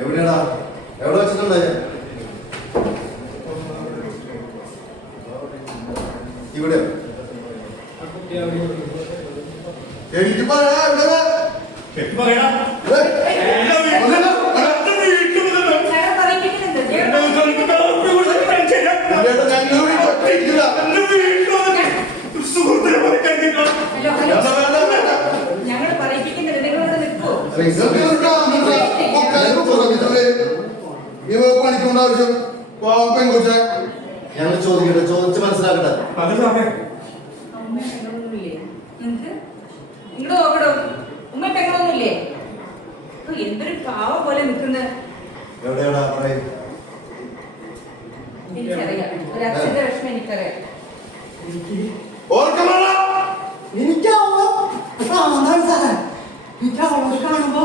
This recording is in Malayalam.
എവിടെയാടാ? എവിടെ വെച്ചിട്ടുണ്ടേ? ഇവിടെ എനിക്ക് പറയാ പണിക്കേണ്ട ആവശ്യം പെൺകുച്ച ഞങ്ങൾ ചോദിക്കട്ടെ, ചോദിച്ച് മനസ്സിലാക്കട്ടെ. എന്തൊരു പാവ പോലെ നിൽക്കുന്നത് എവിടെയാടാ പറയും? എനിക്കറിയാം, ഒരു അച്ഛന്റെ വിഷമം എനിക്കറിയാം. കാണുമ്പോ